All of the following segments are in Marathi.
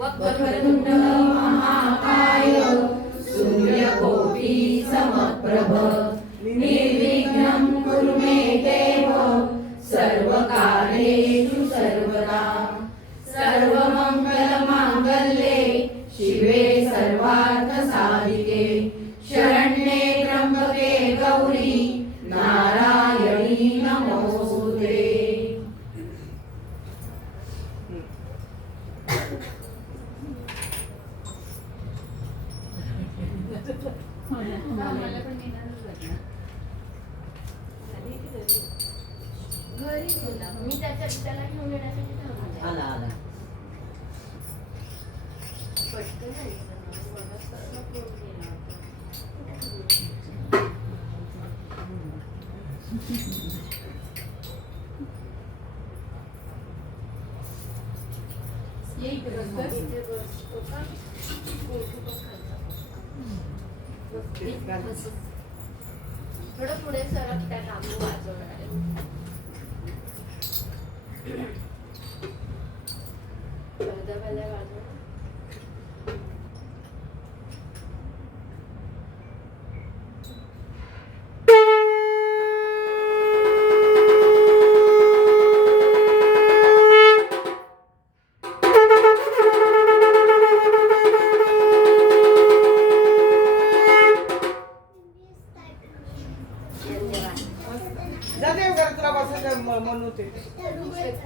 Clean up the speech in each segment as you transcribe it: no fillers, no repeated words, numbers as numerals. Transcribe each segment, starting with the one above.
वक्रतुंड महाकाय सूर्यकोटि समप्रभ निर्विघ्नं कुरु मे देव सर्वकार्येषु सर्वदा सर्वमंगलमांगल्ये शिवे सर्वार्थसाधिके शरण्ये त्र्यंबके गौरी नारायणी नमोस्तुते। घरी बोला मी त्याला घेऊन येण्यासाठी थांबले. आला आला पटकन जायचं ना, मला सर्व फोन केला होता. ये इकडे बस. इथे बसतो का? फोटो पण खायचा. बस. थोडं पुढे सरक, त्या कामू वाजवणार आहे. पहिले वाजव.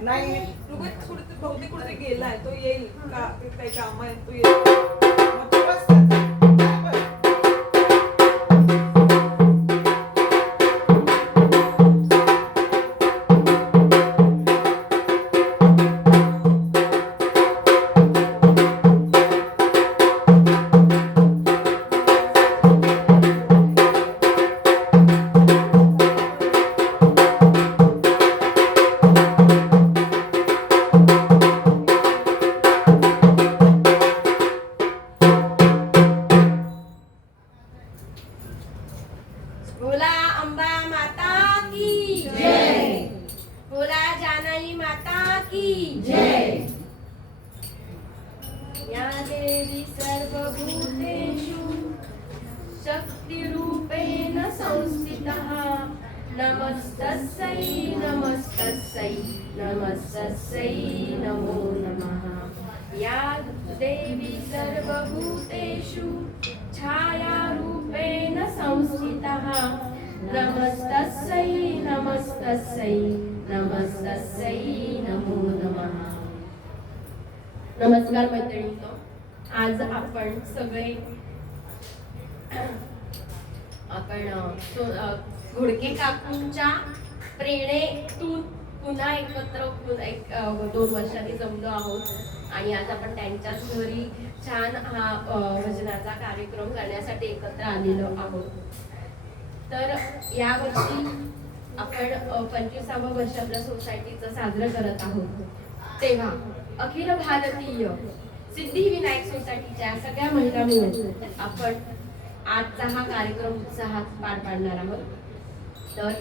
नाही बहुतेक कुठे गेलाय तो, येईल का काही काम आहे तो येईल. बोला अंबा माता की जय. बोला जानई माता की जय. या देवी सर्वभूतेषु शक्तिरूपेण संस्थितः नमस्तस्यै नमस्तस्यै नमस्तस्यै नमो नमः. या देवी सर्वभूतेषु छायारूपेण संस्थितः नमस्तस्यै नमस्तस्यै नमस्तस्यै नमो नमः. नमस्कार मैत्रिणींनो, आज आपण सगळे घोडके काकूंच्या प्रेरणेतून पुन्हा एकत्र 2 वर्षांनी जमलो आहोत आणि आज आपण त्यांच्याच घरी छान हा भजनाचा कार्यक्रम करण्यासाठी एकत्र आलेलो आहोत. तर यावर्षी आपण 25व्या वर्ष आपल्या सोसायटीचं साजरं करत आहोत. तेव्हा अखिल भारतीय सिद्धिविनायक सोसायटीच्या सगळ्या महिला मिळून आपण आजचा हा कार्यक्रम उत्साहात पार पाडणार आहोत. तर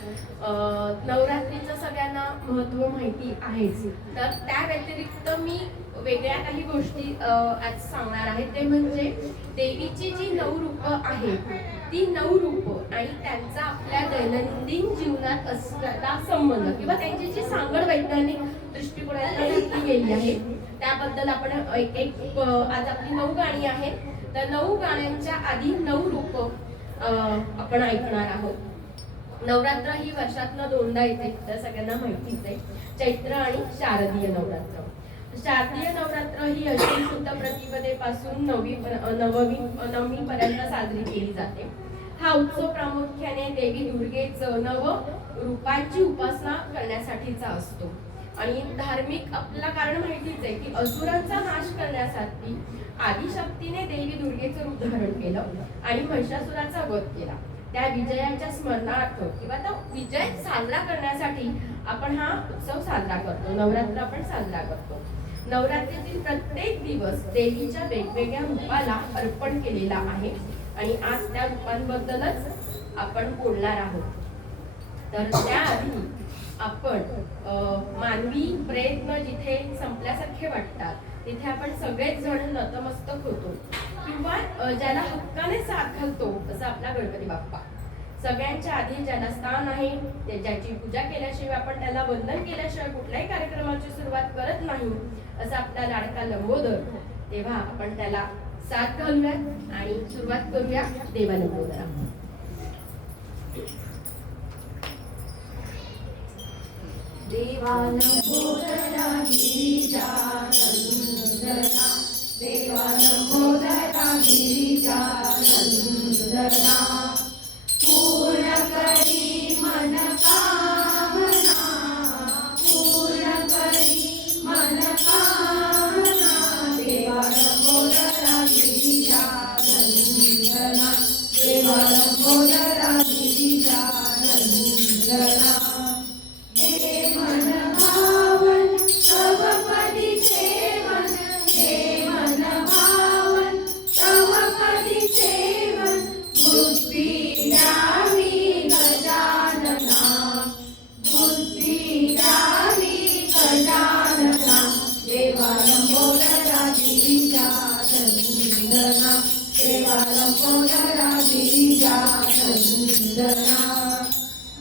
नवरात्रीचं सगळ्यांना महत्त्व माहिती आहेच, तर त्या व्यतिरिक्त मी वेगळ्या काही गोष्टी आज सांगणार आहे. ते म्हणजे देवीची जी 9 रूपं आहेत, ती 9 रूपं आणि त्यांचा आपल्या दैनंदिन जीवनात असलेला संबंध किंवा त्यांची जी सांगड वैज्ञानिक दृष्टिकोनातून घेतली गेली आहे त्याबद्दल आपण एक आज आपली 9 गाणी आहेत. तर 9 गाण्यांच्या आधी 9 रूपं आपण ऐकणार आहोत. नवरात्र ही वर्षातनं 2दा येते, तर सगळ्यांना माहितीच आहे, चैत्र आणि शारदीय नवरात्र. शारदीय नवरात्र ही अश्विन शुद्ध प्रतिपदेपासून नवमी पर्यंत साजरी केली जाते. हा उत्सव प्रामुख्याने देवी दुर्गेचं 9 रूपांची उपासना करण्यासाठीचा असतो आणि धार्मिक आपल्याला कारण माहितीच आहे की असुरांचा नाश करण्यासाठी आदिशक्तीने देवी दुर्गेचं रूप धारण केलं आणि महिषासुराचा वध केला. त्या विजयाच्या स्मरणार्थ किंवा तो विजय साजरा करण्यासाठी आपण हा उत्सव साजरा करतो, नवरात्र आपण साजरा करतो. नवरात्रीतील प्रत्येक दिवस देवीच्या वेगवेगळ्या रूपाला अर्पण केलेला आहे आणि आज त्या रूपांबद्दलच आपण बोलणार आहोत. तर त्याआधी आपण मानवी प्रयत्न जिथे संपल्यासारखे वाटतात तिथे आपण सगळेच जण नतमस्तक होतो किंवा ज्याला हक्काने साथ घालतो तसं आपला गणपती बाप्पा. सगळ्यांच्या आधी ज्याला स्थान आहे, ज्याची पूजा केल्याशिवाय आपण त्याला वंदन केल्याशिवाय कुठल्याही कार्यक्रमाची सुरुवात करत नाही असं आपला लाडका लंबोदर. तेव्हा आपण त्याला साथ घालूया आणि सुरुवात करूया देवा लंबोदरा. देवा लंबोदरा गिरिजा नंदना, देवा लंबोदरा गिरिजा नंदना, पूर्ण करी मन कामना, पूर्ण करी मन कामना, देवा लंबोदरा गिरिजा नंदना, देवा लंबोदरा गिरिजा नंदना. हे मन भावन तव पदी सेवन, हे मन भावन तव पदी सेवन, बुद्धी द्यावी गजानना, बुद्धी द्यावी गजानना, देवा लंबोदरा गिरिजा नंदना, देवा लंबोदरा गिरिजा नंदना.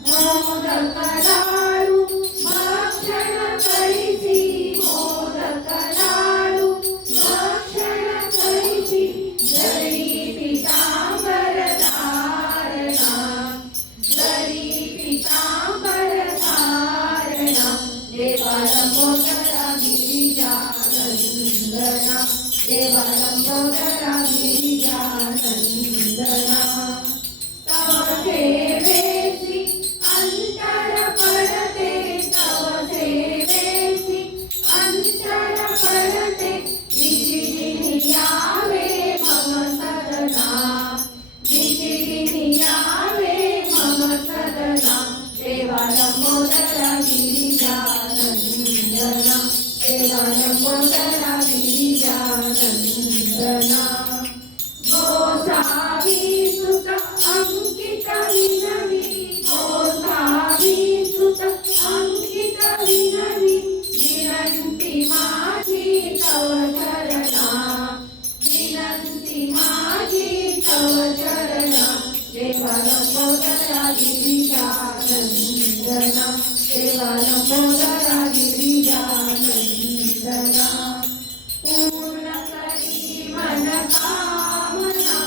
मोदक लाडू भक्षण करीसी, मोदक लाडू भक्षण करीसी, जरी पीतांबर धारणा, जरी पीतांबर धारणा, देवा लंबोदरा गिरिजा नंदना, देवा लंबोदरा गिरिजा नंदना. तव सेवेसी अंतर पडते, तव सेवेसी अंतर पडते, निशिदिनी यावे मम सदना, निशिदिनी यावे मम सदना, देवा लंबोदरा गिरिजा नंदना, देवा लंबोदरा गिरिजा नंदना. गोसावी सुत अंकित विनवी, गोसावी सुत अंकित विनवी, विनंती माझी तव चरणा, विनंती माझी तव चरणा, देवा लंबोदरा गिरिजा नंदना, देवा लंबोदरा गिरिजा नंदना. पूर्ण करी मन कामना,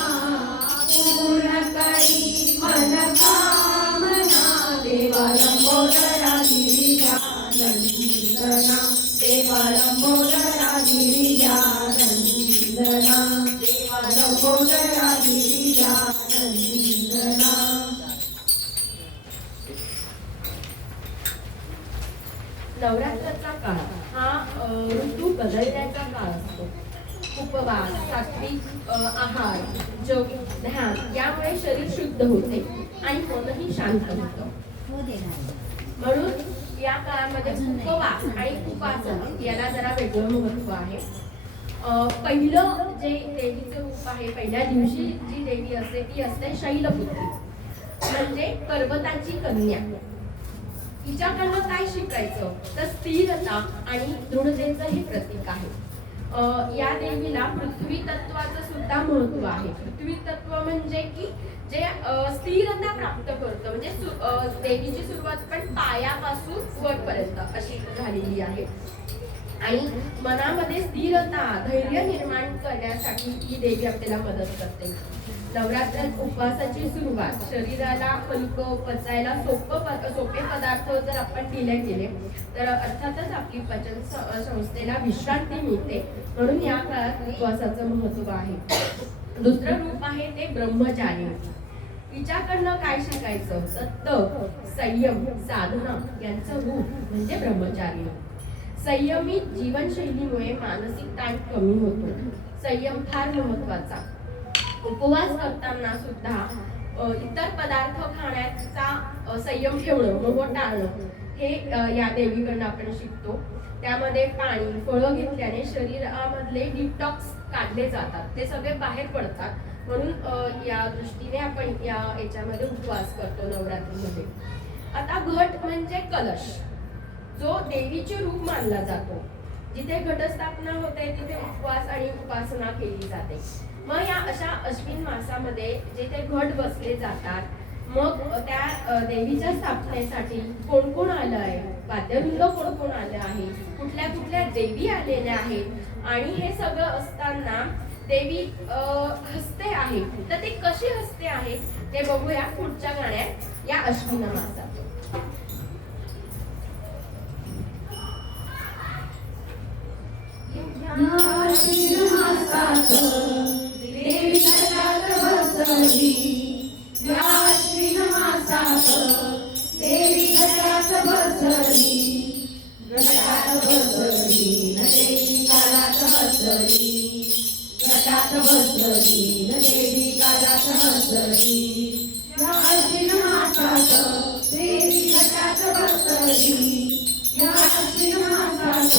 पूर्ण करी मन कामना, देवा लंबोदरा गिरिजा नंदना, देवा लंबोदरा गिरिजा नंदना, देवा लंबोदरा गिरिजा नंदना. नवरात्राचा काळ हा ऋतू बदलण्याचा काळ असतो. उपवास, सात्विक आहार, जप, ध्यान यामुळे शरीर शुद्ध होते आणि मनही शांत होतं. म्हणून या काळामध्ये उपवास आणि उपासना याला जरा वेगळं महत्व आहे. पहिलं जे देवीचं रूप आहे, पहिल्या दिवशी जी देवी असते ती असते शैलपुत्री, म्हणजे पर्वताची कन्या. तिच्याकडनं काय शिकायचं तर स्थिरता आणि दृढतेचं हे प्रतीक आहे. या देवीला पृथ्वी तत्वाचं सुद्धा महत्व आहे. पृथ्वी तत्व म्हणजे की जे स्थिरता प्राप्त करतं, म्हणजे देवीची सुरुवात पण पायापासून वरपर्यंत अशी झालेली आहे. आणि मनामध्ये स्थिरता, धैर्य निर्माण करण्यासाठी ही देवी आपल्याला मदत करते. नवरात्रात उपवासाची सुरुवात शरीराला हलकं, पचायला सोपे पदार्थ जर आपण दिले गेले तर अर्थातच आपली पचन संस्थेला विश्रांती मिळते. म्हणून या काळात उपवासाचं महत्व आहे. दुसरं रूप आहे ते ब्रह्मचारी. तिच्याकडनं काय शिकायचं तर तप, संयम, साधना यांचं रूप म्हणजे ब्रह्मचारी. संयमित जीवनशैलीमुळे मानसिक ताण कमी होतो. संयम फार महत्वाचा. उपवास करताना सुद्धा इतर पदार्थ खाण्याचा संयम ठेवणं व टाळणं हे या देवीकडनं आपण शिकतो. त्यामध्ये पाणी, फळं घेतल्याने शरीरामधले डिटॉक्स काढले जातात, ते सगळे बाहेर पडतात. म्हणून या दृष्टीने आपण याच्यामध्ये उपवास करतो नवरात्रीमध्ये. आता घट म्हणजे कलश, जो देवीचे रूप मानला जातो. जिथे घटस्थापना होते तिथे उपवास आणि उपासना केली जाते. मग या अशा अश्विन मासामध्ये जिथे घट बसले जातात, मग त्या देवीच्या स्थापनेसाठी कोण कोण आलं आहे, वाद्यवृंद कोण कोण आलं आहे, कुठल्या कुठल्या देवी आलेल्या आहेत, आणि हे सगळं असताना देवी हसते आहे. तर ती कशी हसते आहे ते बघूया पुढच्या गाण्यात या अश्विन मासात. अश्विन मासात देवी घटात बसली, या अश्विन मासात देवी घटात बसली, घटात बसली न देवी कालात हसली, घटात बसली न देवी कालात हसली, या अश्विन मासात देवी घटात बसली, या अश्विन मासात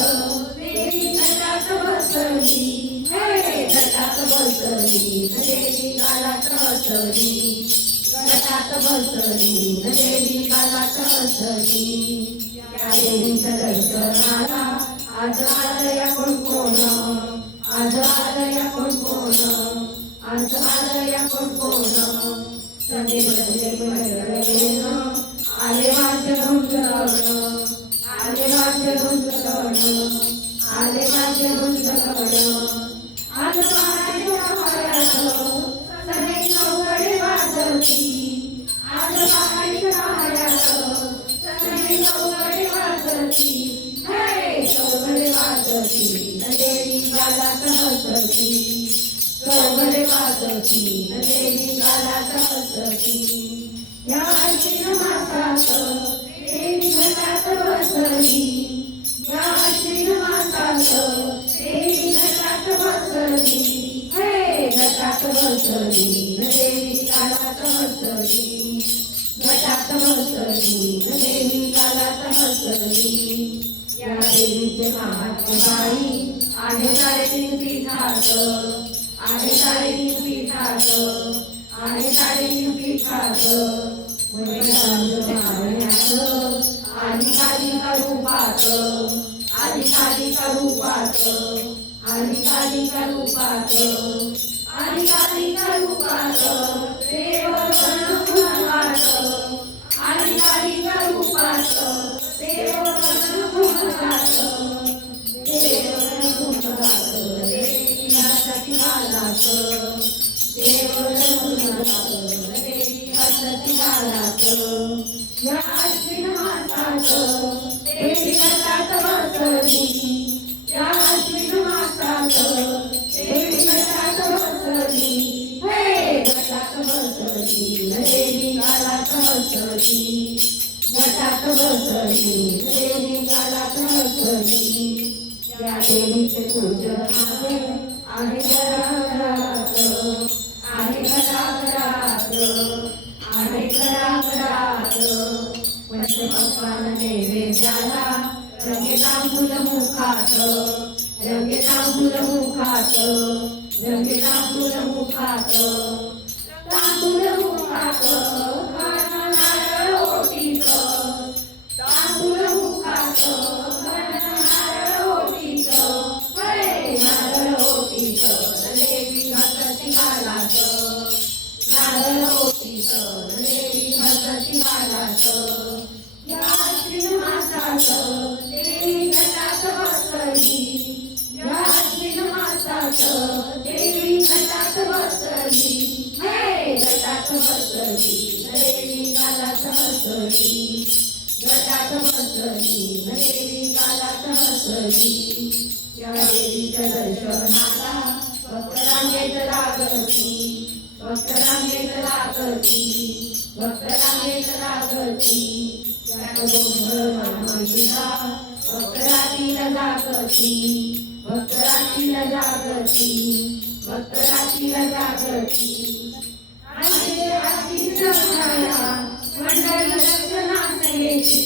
देवी घटात बसली, हे घटात बसली न देवी कालात हसली, घटात बसली न देवी कालात हसली, या देवीच्या दर्शनाला आज आलया कोण कोण, आज आलया कोण कोण, आज आलया कोण कोण, संगे बसले मंडळीन आले वाद्य धुंदळण, आले वाद्य धुंदळण, आले वाद्य धुंदळण, आज पहाडीच्या पायात सनई चौघडे वाजती, आज पहाडीच्या पायात सनई चौघडे वाजती, हे चौघडे वाजती न देवी कालात हसती, चौघडे वाजती न देवी कालात हसती, या अश्विन मासात देवी घटात बसली, या अश्विन मासात देवी घटात बसली, हे घटात बसली न देवी कालात हसली, घटात बसली न देवी कालात हसली, या देवीचे महात्म्य बाई आहे साडेतीन पीठात, आहे साडेतीन पीठात, आहे साडेतीन पीठात, आली कालिका रूपात, आली कालिका रूपात, आली कालिका रूपात, आली कालिका रूपात, देव वनभूमात, आली कालिका रूपात, देव वनभूमात, देव वनभूमात, देवी हसती गालात, देव वनभूमात, देवी हसती गालात, या अश्विन मासात देवी घटात बसली, या अश्विन मासात देवी घटात बसली, हे घटात बसली न देवी कालात हसली, घटात बसली न देवी कालात हसली, या देवीचे पूजन आहे घराघरात, आहे घराघरात, आहे घराघरात, पंचपक्वान नैवेद्याला रंगे तांबूल मुखात, रंगे तांबूल मुखात, रंगे तांबूल मुखात, तांबूल मुखात, घाण नारळ ओटीत, तांबूल मुखात, घाण नारळ ओटीत, हे नारळ ओटीत न देवी हसती गालात, नारळ ओटीत न देवी हसती गालात, या अश्विन मासात देवी घटात बसली, या अश्विन मासात देवी घटात बसली, हे घटात बसली न देवी कालात हसली, घटात बसली न देवी कालात हसली, या देवीच्या दर्शनाला भक्त रांगेत लागती, भक्त रांगेत लागती, भक्त रांगेत लागती, यात गोंधळ महिला भक्त रात्रीला जागती, भक्त रात्रीला जागती, भक्त रात्रीला जागती, आईचे आशीष घ्यायला मंडळी दर्शनास येती,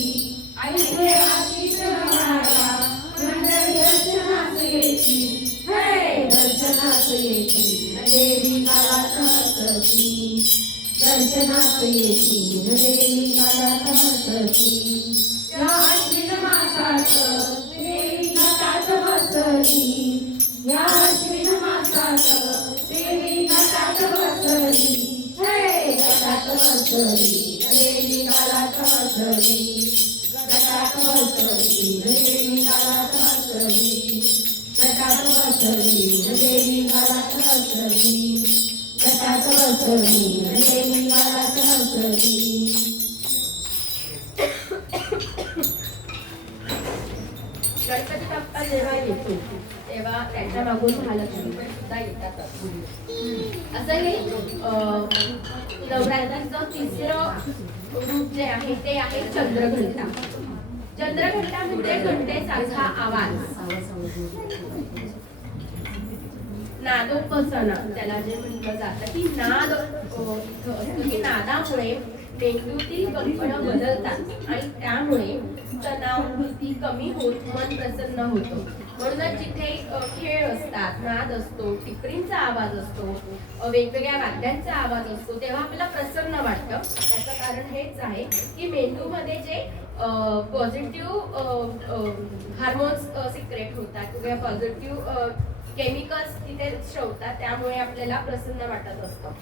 आईचे आशीष घ्यायला मंडळी दर्शनास येती, हे दर्शनास येती न देवी कालात हसती, दर्शनात येतील देवी घटात बसली. या अश्विन मासात देवी घटात बसली. या अश्विन मासात देवी घटात बसली. हे घटात बसली देवी घटात बसली. घटात बसली देवी घटात बसली. घटात बसली देवी घटात बसली. घटात बसली देवी घटात बसली. गणपती बाप्पा जेव्हा येतो तेव्हा त्यांच्या मागून महालक्ष्मी सुद्धा येतात. असं हे नवरात्राचं तिसरं रूप जे आहे ते आहे चंद्रघंटा. चंद्रघंटा म्हणजे घंटेसारखा आवाज, नादोपासना त्याला जे म्हटलं जातं की नाद इथं असतो की नादामुळे मेंदूतील कंपनं बदलतात आणि त्यामुळे तणाव भीती कमी होत मन प्रसन्न होतं. म्हणूनच जिथे खेळ असतात, नाद असतो, टिपरींचा आवाज असतो, वेगवेगळ्या वाद्यांचा आवाज असतो तेव्हा आपल्याला प्रसन्न वाटतं. त्याचं कारण हेच आहे की मेंदूमध्ये जे पॉझिटिव्ह हार्मोन्स सिक्रेट होतात किंवा पॉझिटिव्ह केमिकल्स तिथे श्रवतात त्यामुळे आपल्याला प्रसन्न वाटत असतं.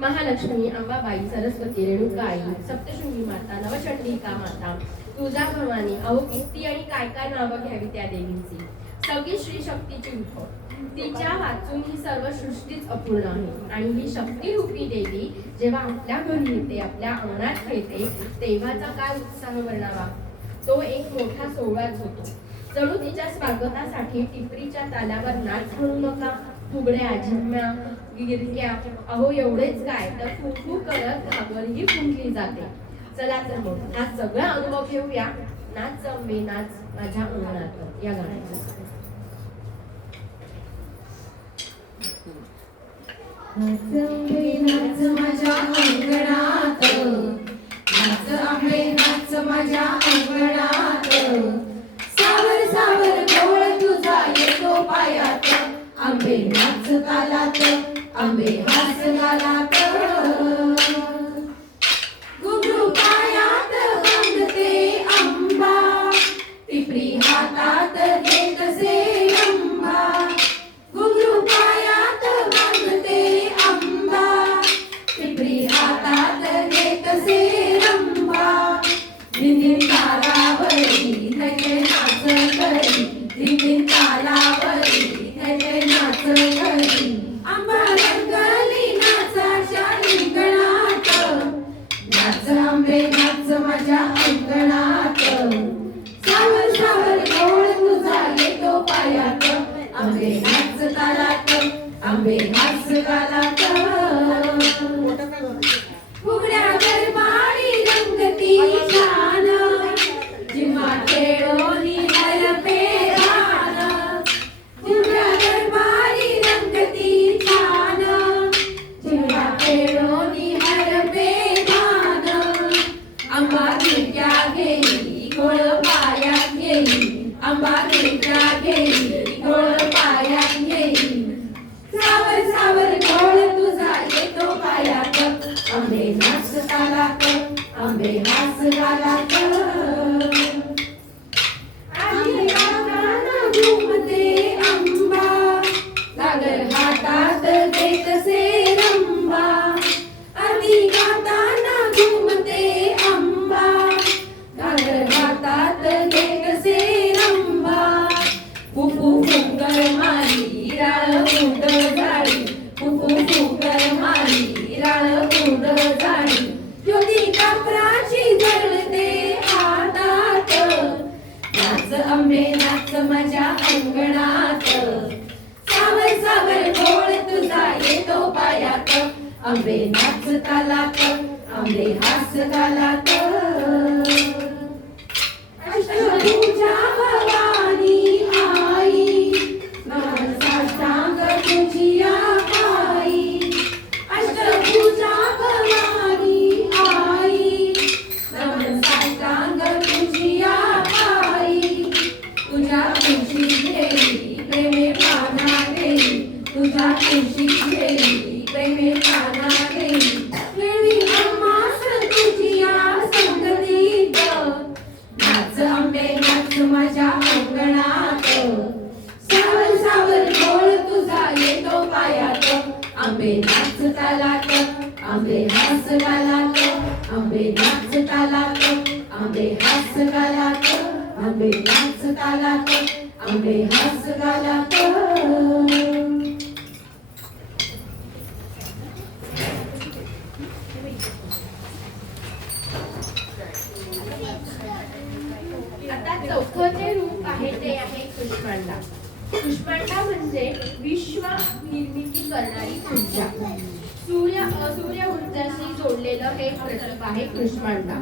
महालक्ष्मी, अंबाबाई, सरस्वती, रेणुकाई, सप्तशृंगी माता, नवचंडिका माता, तुळजा भवानी, अहो किती आणि काय काय नावं घ्यावी त्या देवींची. सगळी श्री शक्तीची रूप. तिच्या वाचून ही सर्व सृष्टीच अपूर्ण आहे. आणि ही शक्तिरूपी देवी जेव्हा आपल्या घरी येते, आपल्या अंगणात खेळते तेव्हाचा काय उत्साह वर्णावा. तो एक मोठा सोहळाच होतो. जणू तिच्या स्वागतासाठी टिपरीच्या तालावर नाच म्हणू नका, फुगड्या, झिम्म्या, गिरक्या, अहो एवढेच काय तर फुफू करत घागरही फुंकली जाते. चला तर मग हा सगळा अनुभव घेऊया. नाच अंबे नाच माझ्या अंगणात या गाण्याचा. नाच अंबे नाच माझ्या अंगणात. नाच अंबे नाच माझ्या अंगणात. सावर सावर डोळ तुझा येतो पायात. आंबे नाच तालात, आंबे हास गालात. घुंगरू पायात बांधते अंबा. टिपरी हातात घेतसे अंबा. घुंगरू पायात बांधते अंबा. टिपरी हातात घेतसे अंबा. धिंधिन तालावरी नैते नाच करी. धिंधिन तालावरी नैते नाच करी. आंबा रंगली नाचाच्या रिंगणात. नाच आंबे नाच माझ्या अंगणात. सावर सावर डोळ तुझा येतो पायात. आंबे नाच तालात, आंबे हास गालात. फुगड्या गरबाडी रंगती छान. जिम्मा खेळोनी हरपे रान. फुगड्या गरबाडी रंगती छान. जिम्मा खेळोनी हरपे रान. आंबा गिरक्या घेई गोळ पायात घेई. आंबा गिरक्या घेई गोळ पायात घेई. सावर सावर गोळ तुझा येतो पायात. आंबे नाच तालात, आंबे हास गालात. आंबे गाताना घुमते अंबा. गागर हातात घेतसे रंबा. आधी गाताना घुमते अंबा. गागर हातात घेतसे रंबा. फुफू फुंकर मारी राळ उड झाडी. फुफू फुंकर मारी राळ उड झाडी. ज्योती कापराची जळते हातात. नाच अंबे नाच माझ्या अंगणात. सावर सावर गोळ तुझा येतो पायात. आंबे नाच तालात, आंबे हास गालात. अष्टभुजा भवानी आई. नमन साष्टांग तुझिया पायी. अष्टभुजा भवानी आई. नमन साष्टांग तुझिया पायी. तुझ्या खुशी घेई प्रेमे प्राणा देई. तुझ्या खुशी घेई प्रेमे प्राणा देई. पायात आंबे नाच तालात आंबे हास गालात आंबे नाच तालात आंबे हास गालात आंबे नाच तालात आंबे हास गालात. आता चौथं जे रूप आहे ते आहे कुष्मांडा. कुष्मांडा म्हणजे विश्व निर्मिती करणारी ऊर्जा. सूर्य ऊर्जाशी जोडलेलं हे प्रतीक आहे कुष्मांडा.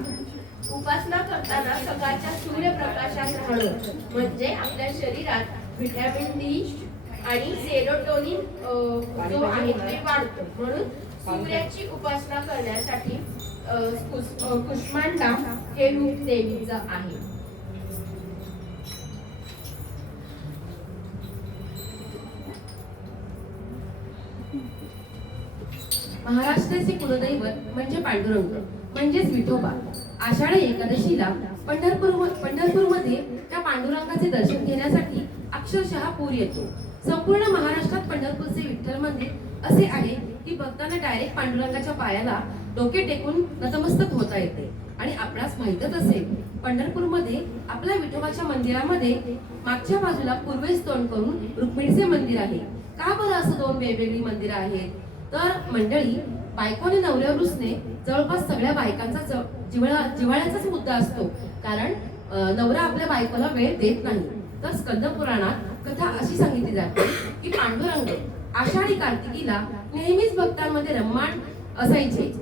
उपासना करताना सकाळच्या सूर्यप्रकाशात राहणं म्हणजे आपल्या शरीरात व्हिटॅमिन डी आणि सेरोटोनिन जो आहे ते वाढतो. म्हणून सूर्याची उपासना करण्यासाठी कुष्मांडा हे रूप देवीचं आहे. महाराष्ट्राचे कुलदैवत म्हणजे पांडुरंग म्हणजेच विठोबा. आषाढी एकादशीला पंढरपूरमध्ये त्या पांडुरंगाचे दर्शन घेण्यासाठी अक्षरशः पूर येतो. संपूर्ण महाराष्ट्रात पंढरपूरचे विठ्ठल मंदिर असे आहे की भक्तांना डायरेक्ट पांडुरंगाच्या पायाला डोके टेकून नतमस्तक होता येते. आणि आपणास माहीतच असेल, पंढरपूरमध्ये आपल्या विठोबाच्या मंदिरामध्ये मागच्या बाजूला पूर्वेस तोंड करून रुक्मिणीचे मंदिर आहे. का बरं असं दोन वेगवेगळी मंदिरं आहेत? तर मंडळी, बायकोने नवऱ्यावर रुसणे जवळपास सगळ्या बायकांचा जिव्हाळ्याचाच मुद्दा असतो. कारण नवरा आपल्या बायकोला वेळ देत नाही. तर स्कंद पुराणात कथा अशी सांगितली जाते की पांडुरंग आषाढी कार्तिकीला नेहमीच भक्तांमध्ये रममाण असायचे.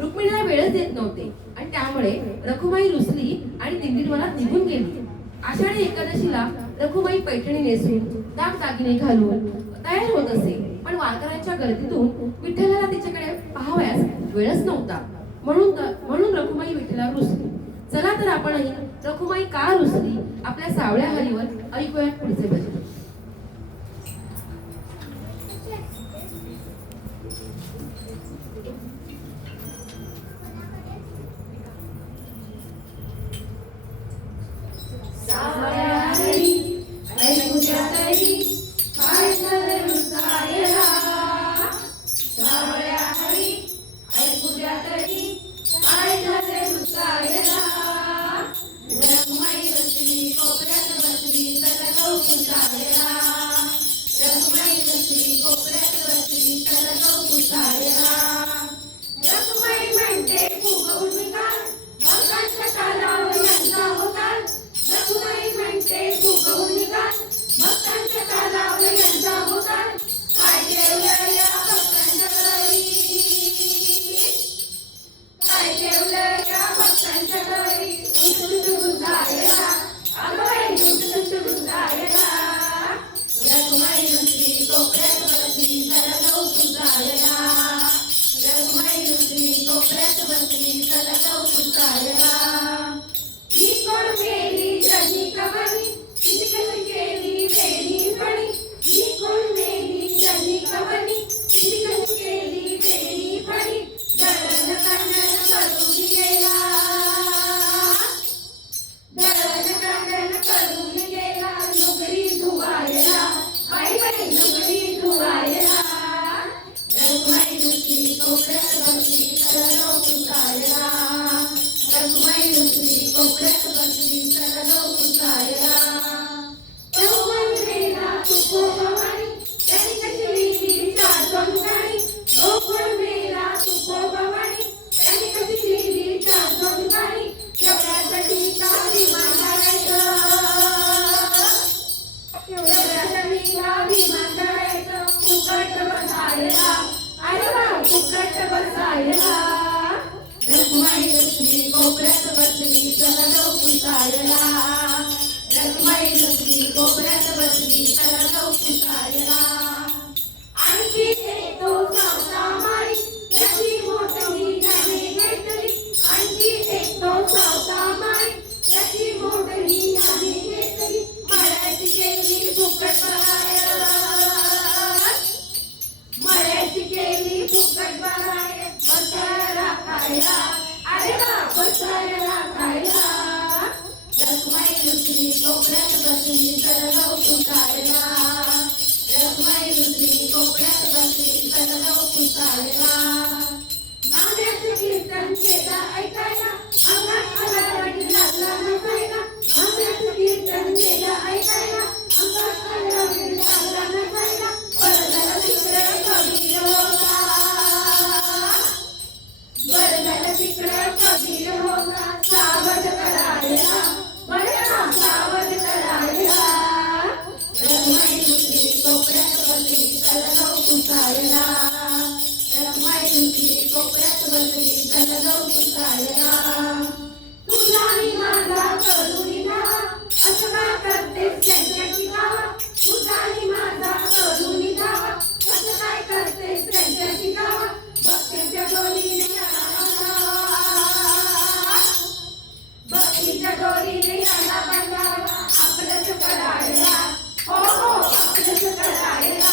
रुक्मिणीला वेळच देत नव्हते आणि त्यामुळे रखुमाई रुसली आणि दिंडीवनात निघून गेली. आषाढी एकादशीला रखुमाई पैठणी नेसून दागदागिने घालून तयार होत असे. पण वारकऱ्यांच्या गर्दीतून विठ्ठलाला तिच्याकडे पाहावयास वेळच नव्हता. म्हणून रखुमाई विठ्ठलावर रुसली. चला तर आपणही रखुमाई का रुसली आपल्या सावळ्या हरीवर ऐकूयात पुढचे भजन. सावळ्या हरी ऐकूया तरी काय झालं रुसायला. सावळ्या हरी ऐकूया तरी काय झालं रुसायला. रखुमाई रुसली कोपऱ्यात बसली चला जाऊ पुसायला. रखुमाई रुसली कोपऱ्यात बसली चला जाऊ पुसायला. रखुमाई म्हणते फुगवून निघाल भक्तांच्या कालावर यांचा होकार. रखुमाई म्हणते फुगवून निघाल भक्तांच्या कालावर यांचा होकार. काय ठेवलं या भक्तांच्या गळी, काय ठेवलं या भक्तांच्या गळी. उंच गुंजायला अगं बाई उंच गुंजायला. रखुमाई रुसली कोपऱ्यात बसली चला जाऊ पुसायला. रखुमाई रुसली कोपऱ्यात बसली चला जाऊ पुसायला. ही कोण मेली जनी कवनी तिची कशी केली वेणीपणी. ही कोण मेली जनी कवनी तिची कशी केली वेणीपणी. दळण कांडण करून गेला, दळण कांडण करून गेला. लुगडी धुवायला बाई बाई लुगडी धुवायला. रखुमाई रुसली कोपऱ्यात बसली चला जाऊ पुसायला. रखुमाई रुसली कोपऱ्यात बसली चला जाऊ पुसायला. तो मेला तुको भवानी त्याने कशी लिहिली चार दोन गाणी. तो कोण मेला तुको भवानी त्याने कशी लिहिली चार दोन गाणी. तेवढ्यासाठी का विमान काढायचं, तेवढ्यासाठी का विमान काढायचं. फुकट बसायला अरे वा फुकट बसायला. रखुमाई रुसली कोपऱ्यात बसली चला जाऊ पुसायला. रखुमाई रुसली कोपऱ्यात बसली चला जाऊ पुसायला. आणखी एक तो सावता माळी त्याची मोठली त्याने घेतली. आणखी एक तो सावता माळी त्याची मोठली त्याने घेतली. मळ्याची केली फुकट बघायला, मळ्याची केली फुकट बघायला. बसायला राखायला अरे वा बसायला राखायला. रखुमाई रुसली कोपऱ्यात बसली चला जाऊ पुसायला. दुसरी कोपऱ्यात बसली कलरव पुसायला. नाम्याचं कीर्तन केलं ऐकायला, अंगात आलावडी लागला नसायला. नाम्याचं कीर्तन केलं ऐकायला, अंगात आलावडी लागला नसायला. बरं झालं तिकडं कबीर होता, बरं झालं तिकडं कबीर होता. सावध करायला, बरं का सावध करायला. रखमाई दुसरी कोपऱ्यात बसली कलरव पुसायला. रखमाई दुसरी कोपऱ्यात बसली कलरव पुसायला. तुझा आणि माझा करून धावा, असं का करतेस त्यांच्याशी गावा. तुझा आणि माझा करून धावा, असं काय करतेस त्यांच्याशी गावा. भक्तीच्या डोरीने भक्तीच्या डोरीने याला बांधावा, आपलंच करायला. हो हो आपलंच करायला.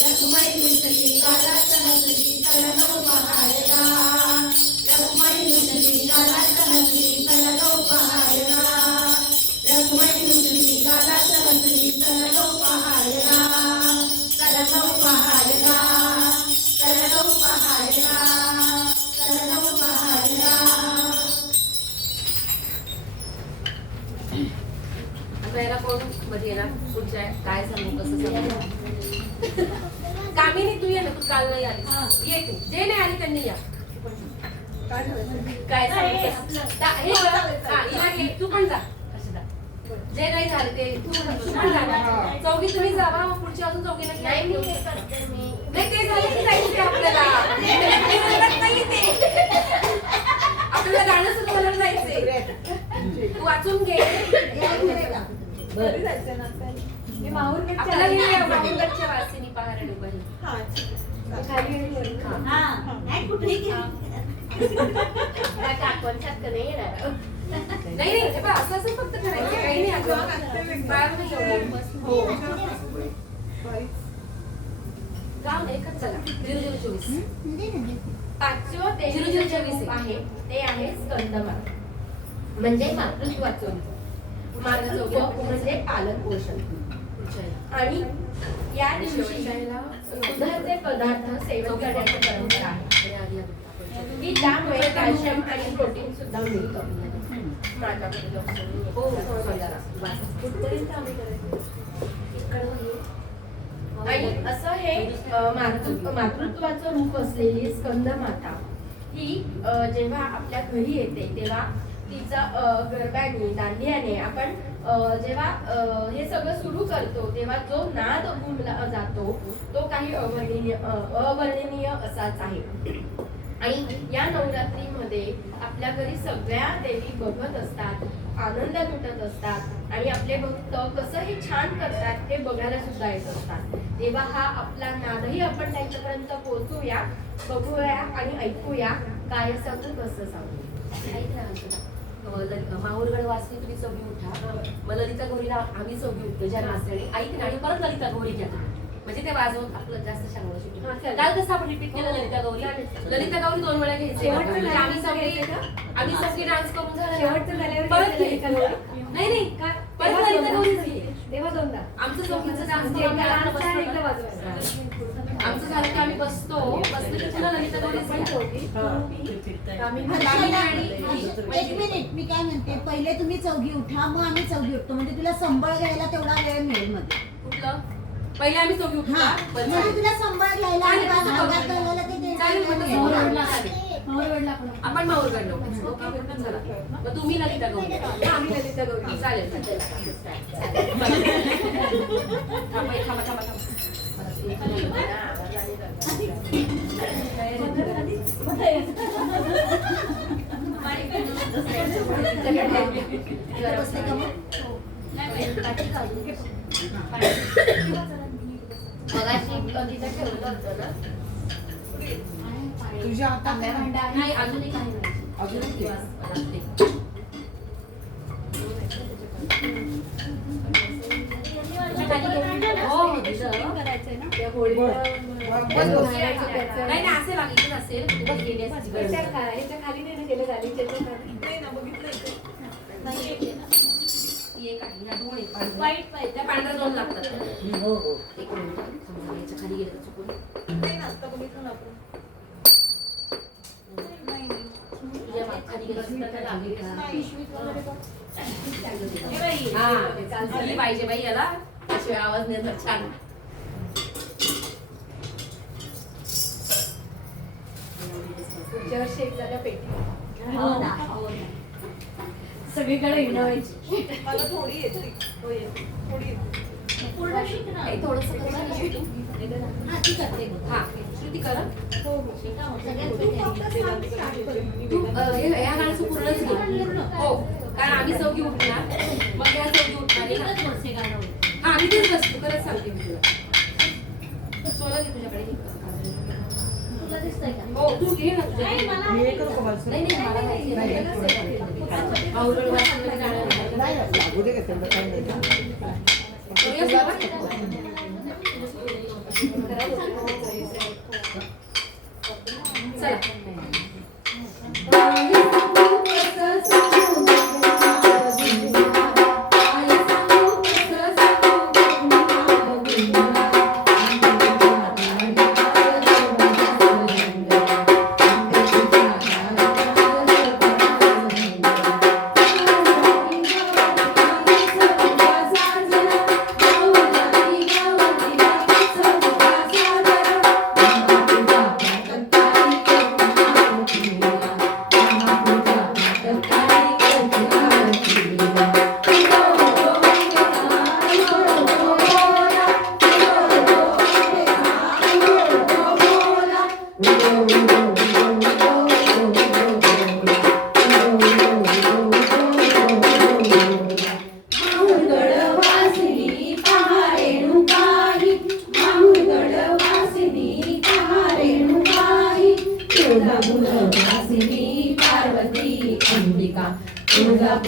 रखमाई दुसरी गालात हसली कलरव पहायला. रखमाई दुसरी गालात हसली कलरव पहायला. रखमाई दुसरी गालात हसली कलरव पहायला. कलरव पहायला, कलरव पहायला, कलरव पहायला. आता याला कोण मध्ये येणार पुढच्या काय सांगू कसं सांगू. कामिनी तू ये ना, तू काल नाही आली. ये तू, जे नाही आली त्यांनी या. काय सांगू हे हिला घे, तू पण जा. हर्षदा, जे नाही झालं ते तू पण जा. चौघी तुम्ही जावा, मग पुढची अजून चौघीला नाही मी हे करते मी. नाही ते झालं की जायचं आपल्याला. नाही ते आपल्याला गाणं सुरू करायला जायचंय. तू वाचून घे. घरी जायचंय नाचायला. मी माहूरगडच्या आपल्याला आधी- हे माहूरगडच्या वासिनी पहायला डोबाही. हा, अच्छा. खाली आणि वर. काय काकवणच्यात का नाही येणार. नाही नाही हे बघ, असं असं फक्त करायचं काही नाही अगं. बाळ नाही एवढं. हो. बाई. गाव एकच चला 0024. पाचवं ते 0024 आहे ते आहे स्कंदमाता, म्हणजे मातृत्वाचं रूप. मातृत्व म्हणजे पालन पोषण. आणि या दिवशी दुधाचे पदार्थ सेवन करण्याची परंपरा आहे की त्यामुळे कॅल्शियम आणि प्रोटीन सुद्धा मिळतं. माझ्याकडे लक्ष नाहीये. हो, कुठपर्यंत आम्ही करायचं? आणि असं हे मातृत्वाचं रूप असलेली स्कंदमाता ही जेव्हा आपल्या घरी येते तेव्हा तिचा गरब्याने दांडियाने आपण जेव्हा हे सगळं सुरू करतो तेव्हा जो नाद घुमला जातो तो काही अवर्णनीय असाच आहे. आणि या नवरात्रीमध्ये आपल्या घरी सगळ्या देवी बघत असतात, आनंद लुटत असतात आणि आपले भक्त कसं हे छान करतात ते बघायला सुद्धा येत असतात. तेव्हा हा आपला नादही आपण त्यांच्यापर्यंत पोहोचूया, बघूया आणि ऐकूया. काय सांगू कसं सांगू. माहूरगड वाचली तुम्ही चौघी उठा. मग ललिता गौरीला आम्ही चौघी उठतो ज्या नाचल्याने ऐक ना, आणि परत ललिता गौरी घ्या. म्हणजे ते वाजवून आपलं जास्त सांगणं शिकतो. काल कसं आपण रिपीट केलं ललिता गौरी. ललिता गौरी 2 वेळा घ्यायचे. आम्ही सगळी डान्स करून झालं परत ललिता गौरी. नाही नाही परत ललिता गौरी तेव्हा दोनदा आमचं चौघीचं डान्स आमचं झालं की आम्ही बसलो की तुला ललिता गौरी एक मिनिट, मी काय म्हणते, पहिले तुम्ही चौघी उठा मग आम्ही चौघी उठतो, म्हणजे तुला संबळ घ्यायला तेवढा वेळ मिळेल मध्ये. कुठलं पहिले आम्ही चौघी हा, उठला म्हणजे तुला संबळ घ्यायला आणि चालेल, भागात घालायला ते चालेल, मग तसं देणार. माहूरगडला आपण माहूरगडला चला. मग तुम्ही ललिता गौरी. आम्ही ललिता गौरी. चालेल थांबा थांबा. बसले का मग? मगाशी तिथं ठेवलं होतं ना. तुझ्या आता नाही अजूनही काही नाही. अजूनही नाही असेल इथेच असेल. ह्याच्या खाली नाही ना केलं गाडीच्या नाही ना, बघितलं इथे. एक आहे या दोन आहेत पांढऱ्या. वाईट पाहिजे. त्या पांढऱ्या दोन लागतात. हो हो एक मिनिट समजा याच्या खाली गेलं का चुकून नाही ना, आता बघितलं ना आपण. नाही, नाही. तुझ्या खाली गेलं असतं तर लागेल का? पिशवीत वगैरे बघ. हे बाई, हा झाली पाहिजे बाई याला त्याशिवाय आवाज नाही येणार. छान पुढच्या वर्षी एक जागा पेटी. हो ना हो ना. सगळीकडे इनोव्हेशन. मला थोडी येते. हो, येते. थोडी येते. पूर्ण शिक ना. काही थोडंसं करू ना श्रुती. हा ती करते बघ. हा श्रुती करा. हो, हो. सगळ्यात तू फक्त सांग, start कर. तू या गाण्याचं पूर्णच घे. हो कारण आम्ही चौघी उठणार मग या चौघी उठणार आहे ना. हा आम्ही तेच बसतो खरंच सांगते मी तुला. सोला घे तुझ्याकडे घे. तुला दिसतंय का? हो तू घे ना तुझ्या. नाही, मला नाही नाही मला माहिती आहे. अवघड वाचलं गाणं नाही. करूया सुरुवात?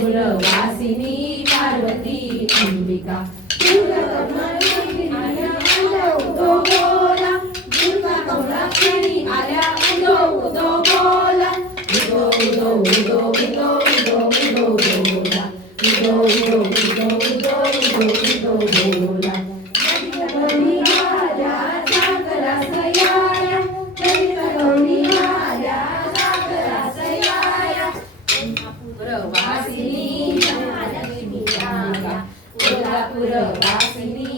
चला वासिनी पार्वती अंबिका आल्या उदो उदो बोला उदो उदो उदो उदो उदो उदो बोला उदो उदो उदो उदो उदो उदो बोला गौरी आल्या सागरा सयाया गौरी आल्या सागरा सयाया वासिनी महालक्ष्मी आल्या कोल्हापूर वासिनी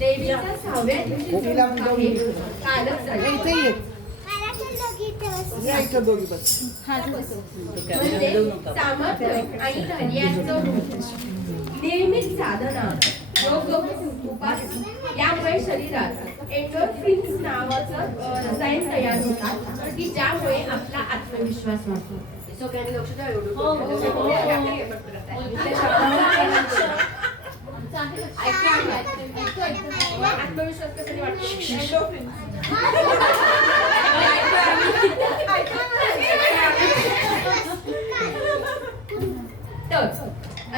देवीच्या 6व्या दिवशी कालच झाले. म्हणजे सामर्थ्य आणि धैर्याचं रूप. नियमित साधना योग उपास यामुळे शरीरात एंडोर्फिन्स नावाचं रसायन तयार होतात की ज्यामुळे आपला आत्मविश्वास वाढतो. सगळ्यांनी लक्ष द्या एवढं हो, हो, हो, हो. इथल्या शब्दांना आत्मविश्वास कसा वाटतो? तर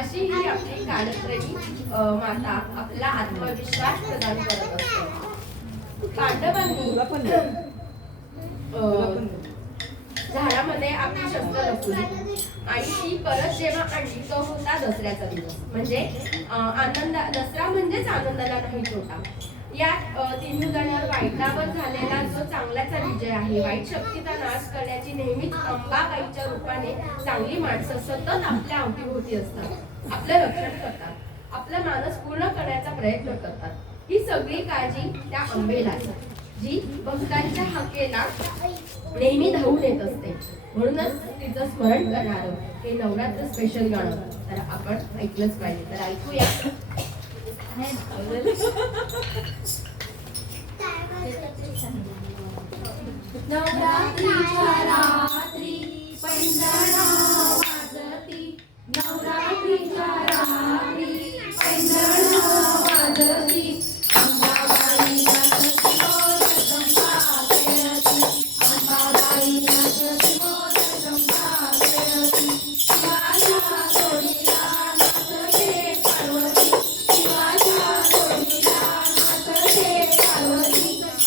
अशी ही आपली काळप्रेमी माता आपला आत्मविश्वास प्रदान करत असते. पांडवांनी झाडामध्ये आपली शस्त्र लपवली आणि ती परत जेव्हा आणली तो होता दसऱ्याचा दिवस. म्हणजे दसरा म्हणजेच आनंदाला नाही तोटा. या तिन्ही जणांवर वाईटावर झालेला जो चांगल्याचा विजय आहे. वाईट शक्तीचा नाश करण्याची नेहमीच अंबाबाईच्या रूपाने चांगली माणसं सतत आपल्या अवतीभोवती असतात, आपलं रक्षण करतात, आपला मानस पूर्ण करण्याचा प्रयत्न करतात. ही सगळी काळजी त्या अंबेला, जी भक्तांच्या हाकेला नेहमी धावून येत असते. म्हणूनच तिचं स्मरण करणारं हे नवरात्र स्पेशल गाणं तर आपण ऐकलंच पाहिजे. तर ऐकूया. नवरात्रीच्या रात्री पैंजण वाजती, नवरात्रीच्या रात्री पैंजण वाजती. अंबाबाई नाचती मोर चंपा खेळती, अंबाबाई नाचती मोर चंपा खेळती. शिवाच्या जोडीला नाचते पार्वती, शिवाच्या जोडीला नाचते पार्वती.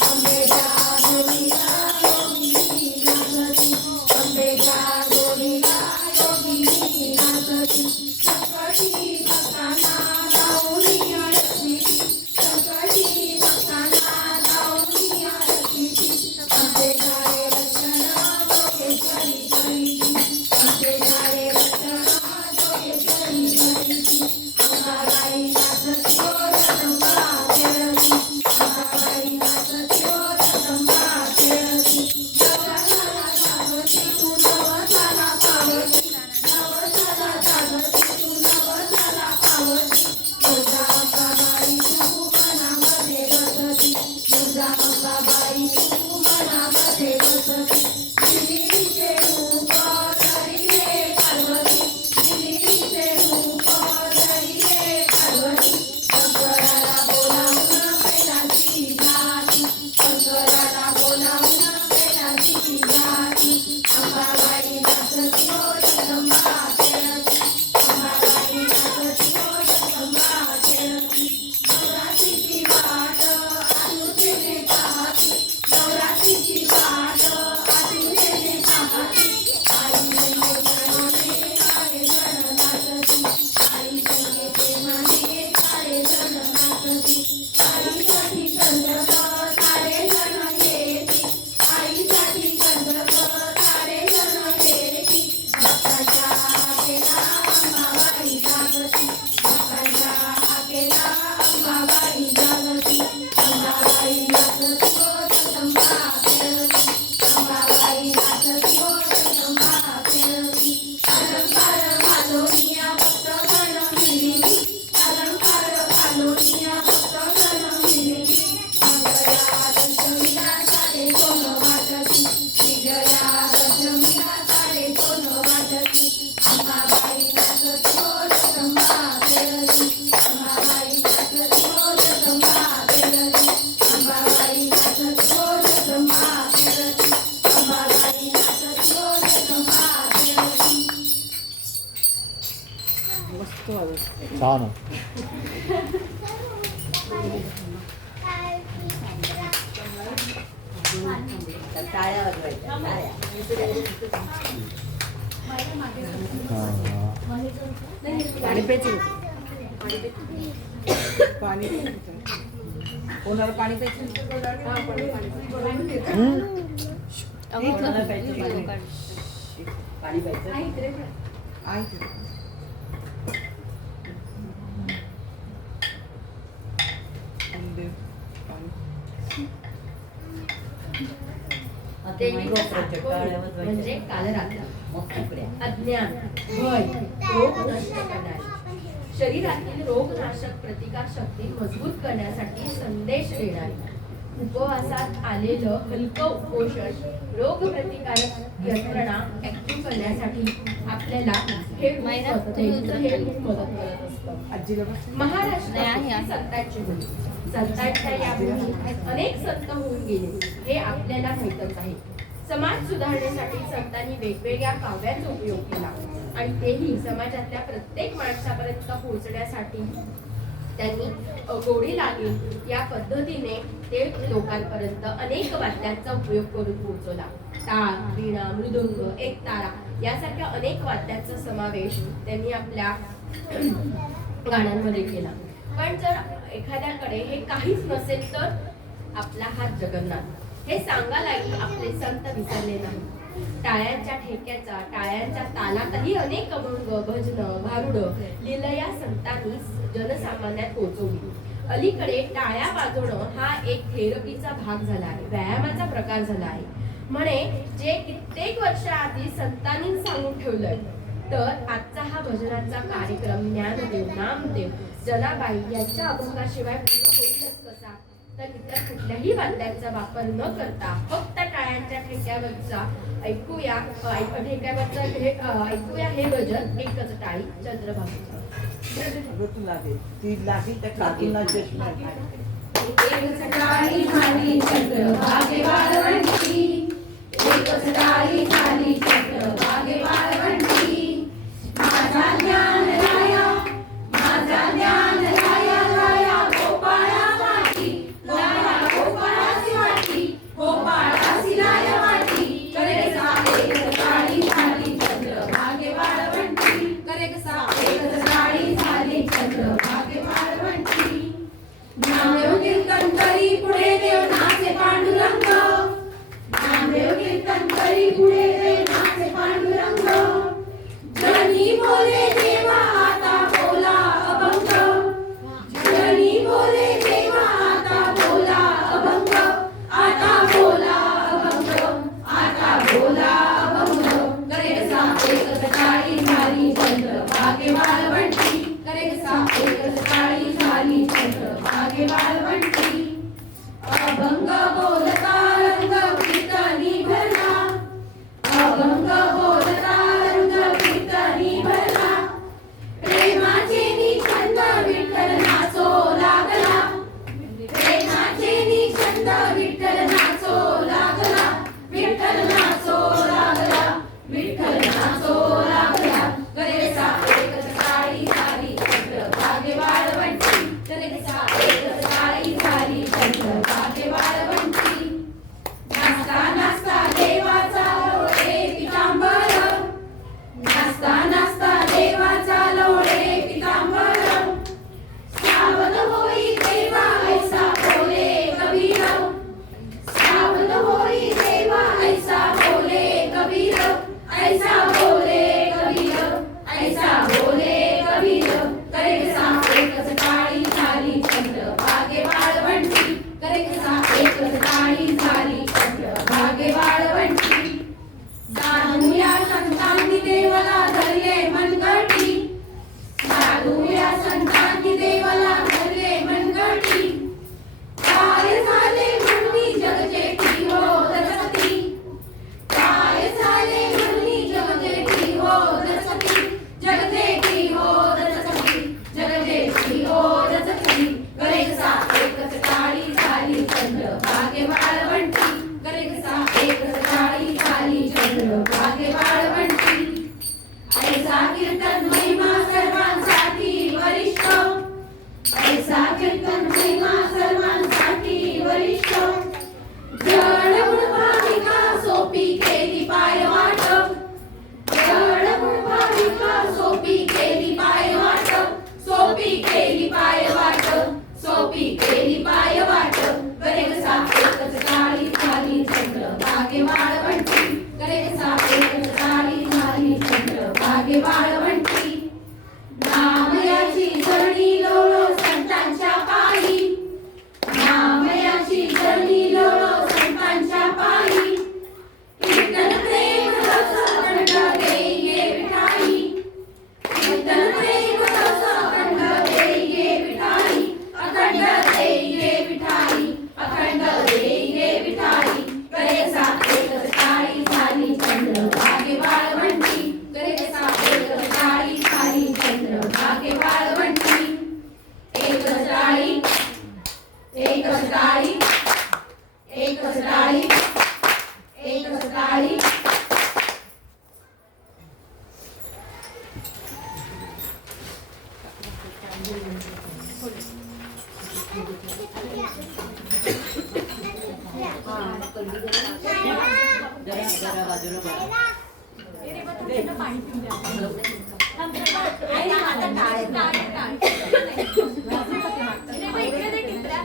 अंबेच्या जोडीला योगिनी नाचती, अंबेच्या जोडीला योगिनी नाचती. संकटी भक्तांना लावून आरती, संकटी भक्तांना लावून आरती. अंबेच्या रक्षण जोगेश्वरी करीती, अंबेच्या रक्षण जोगेश्वरी करीती. अंबाबाई नाचती मोर चंपा खेळती, अंबाबाई नाचती मोर चंपा खेळती. नवसाला जागती तू नवसाला पावती, नवसाला जागती तू नवसाला पावती. तुझा अंबाबाई तू मनामध्ये बसती, तुझा अंबाबाई तू मनामध्ये बसती. दिलीचे रूप धरिले पार्वती, दिलीचे रूप धरिले पार्वती. शंकराला बोलावून कैलासी जाती, शंकराला बोलावून कैलासी जाती. अंबाबाई नाचती मोर चंपा खेळती, अंबाबाई नाचती मोर चंपा खेळती. नवरात्रीची वाट आतुरतेने पाहती, नवरात्रीची वाट आतुरतेने पाहती. आई संगे प्रेमाने सारे जण नाचती, आई संगे प्रेमाने सारे जण नाचती. आईसाठी संदर्भ सारे जण येती, आईसाठी संदर्भ सारे जण येती. भक्तांच्या हाकेला अंबाबाई जागती, भक्तांच्या हाकेला अंबाबाई जागती. अंबाबाई नाचती मोर चंपा खेळती, अंबाबाई नाचती मोर चंपा खेळती. अलंकार घालोनिया भक्तगण मिलिती, अलंकार घालोनिया भक्तगण मिलिती. विजया दशमीला सारे सोनं वाटती, विजया दशमीला सारे सोनं वाटती. अंबाबाई नाचती मोर चंपा खेळती, अंबाबाई नाचती मोर चंपा खेळती, अंबाबाई नाचती मोर चंपा खेळती, अंबाबाई नाचती मोर चंपा खेळती. छान. टाळ्या वाजवायच्या, टाळ्या. पाणी प्यायचं पाणी कोणाला पाणी प्यायचं पाणी प्यायचं. आहे देवीचा साकोरी म्हणजे कालरात्र, अज्ञान, भय, रोग नष्ट करणारी, शरीरातील रोगनाशक प्रतिकार शक्ती मजबूत करण्यासाठी संदेश देणारी, उपवासात आलेलं हलकं उपोषण रोगप्रतिकारक यंत्रणा ऍक्टिव्ह करण्यासाठी आपल्याला हे खूप मदत करत असतं. महाराष्ट्र ही संतांची भूमी. संतांच्या या भूमीत अनेक संत होऊन गेले हे आपल्याला माहीतच आहे. समाज सुधारण्यासाठी संतांनी वेगवेगळ्या काव्यांचा उपयोग केला आणि तेही समाजातल्या प्रत्येक माणसापर्यंत पोहोचण्यासाठी त्यांनी गोडी लागेल या पद्धतीने ते लोकांपर्यंत अनेक वाद्यांचा उपयोग करून पोहोचवला. टाळ, वीणा, मृदुंग, एकतारा यासारख्या अनेक वाद्यांचा समावेश त्यांनी आपल्या गाण्यांमध्ये केला. पण जर एखाद्याकडे हे काहीच नसेल तर आपला हात जगन्नाथ हे सांगायलाही आपले संत विसरले नाही. टाळ्यांच्या ठेक्याचा, टाळ्यांच्या तालातही अनेक अभंग, भजन, भारुड लीलया संतांनी जनसामान्यात पोहोचवली. अलीकडे टाळ्या वाजवणं हा एक थेरपीचा भाग झाला आहे, व्यायामाचा प्रकार झाला आहे. म्हणे जे कित्येक वर्ष आधी संतांनी सांगून ठेवलंय. तर आजचा हा भजनाचा कार्यक्रम ज्ञानदेव, नामदेव, जनाबाई यांच्या अभंगाशिवाय पूर्ण होईलच कसा? तर इतर कुठल्याही वाद्यांचा वापर न करता फक्त टाळ्यांच्या ठेक्यावरचा ऐकूया हे भजन. एकच टाळी चंद्रभागेचं. एकच टाळी झाली चंद्रभागे वाळवंटी, एकच टाळी झाली चंद्रभागे वाळवंटी. माझा ज्ञान राया, माझा ज्ञान राया, राया गोपाळा वाटी, राया गोपाळाची वाटी, गोपाळाची राया वाटी. करे कसा एकच टाळी झाली चंद्रभागे वाळवंटी, करे कसा एकच टाळी झाली चंद्रभागे वाळवंटी. ज्ञानदेव कीर्तन करी पुढे देव नाचे पांडुरंग, ज्ञानदेव कीर्तन करी पुढे देव नाचे पांडुरंग. जनी बोले देवा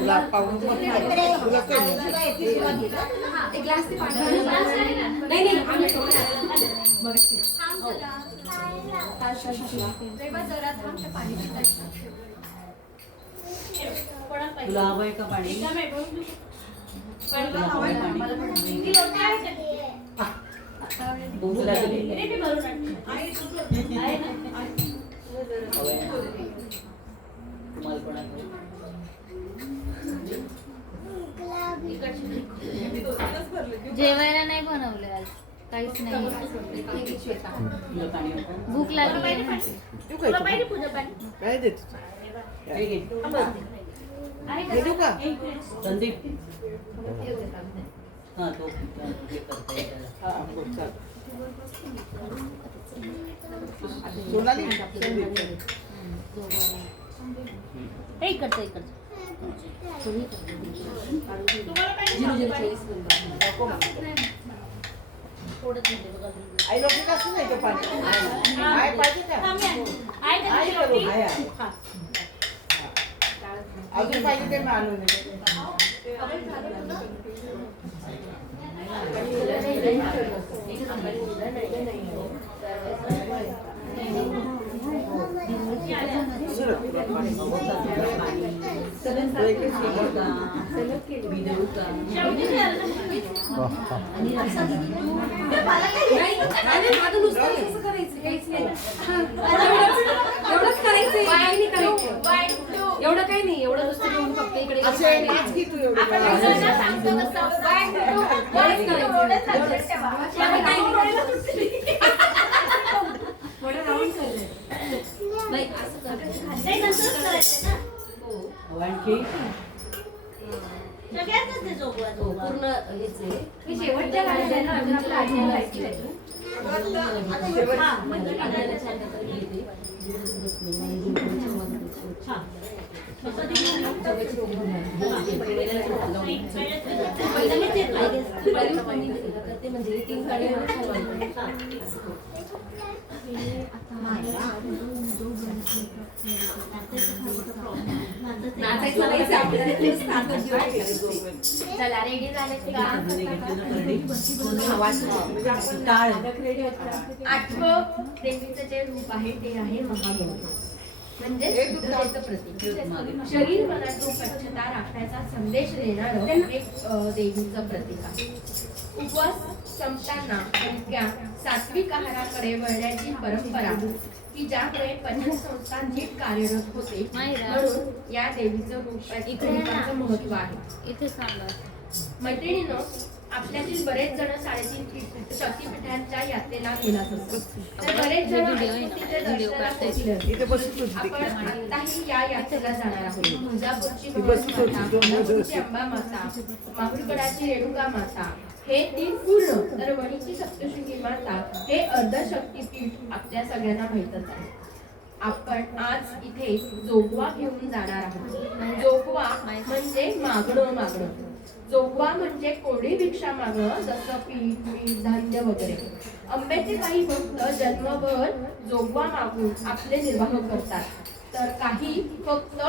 तुला पाहून तुला काही एक ग्लास ते पाणी नाही नाही आम्ही तुला हवंय का पाणी तुला हवंय पाणी भूक लागली तुम्हाला कोणाला जेवायला नाही बनवलं आज काहीच नाही तुला पाणी हवं? भूक लागली देऊ काय काय देत हे घे. हे देऊ का संदीप हा तो हे करता येईल त्याला. हा हो, चालेल. सोनाली हे इकडचं इकडचं 0024 आई लोक कसं नाही तो पाणी आई पाहिजे का आई करू आई आहे. अजून पाहिजे ते मी आणून देते. सरक तुला पाणी माझं नुसतं असं करायचं काहीच नाही एवढंच करायचं काही नाही करायचं एवढं काही नाही एवढं नुसतं घेऊन फक्त इकडे असे नाच की तू एवढं नाही असं करायचं आणखी पूर्ण हेच आहे मी शेवटच्या गाण्याला अजून आपल्या आजीला ऐकलं म्हणजे 3 गाडी चला रेडी झाले का? आठवं देवीचं जे रूप आहे ते आहे महागौरी म्हणजे शुद्धतेचं प्रतीक. शरीर मनातून स्वच्छता राखण्याचा संदेश देणारं एक देवीचं प्रतीक आहे. उपवास संपताना हलक्या सात्विक आहाराकडे वळण्याची परंपरा की ज्यामुळे पंचसंस्था नीट कार्यरत होते म्हणून या देवीचं रूपाचं महत्व आहे. इथे सांगा मैत्रिणींनो, आपल्यातील बरेच जण 3.5 शक्तिपीठांच्या यात्रेला गेलाच असतात. तर बरेच जण तिथे दर्शनाला पोहोचले असतील. इथे बसत होती आपण आताही या यात्रेला जाणार आहोत. तुळजापूरची ती बसत होती, माता, दोन दिवस. कोल्हापूरची अंबा माता, माहुरगडाची रेणुका माता हे 3 पूर्ण तर वणीची सप्तशृंगी माता हे अर्धशक्तिपीठ आपल्या सगळ्यांना माहीतच आहे. आपण आज इथे जोगवा घेऊन जाणार आहोत. जोगवा म्हणजे मागणं. जोगवा म्हणजे कोणी भिक्षा मागणं, जसं पीठ मीठ धान्य वगैरे. अंबेचे काही भक्त जन्मभर जोगवा मागून आपले निर्वाह करतात, तर काही फक्त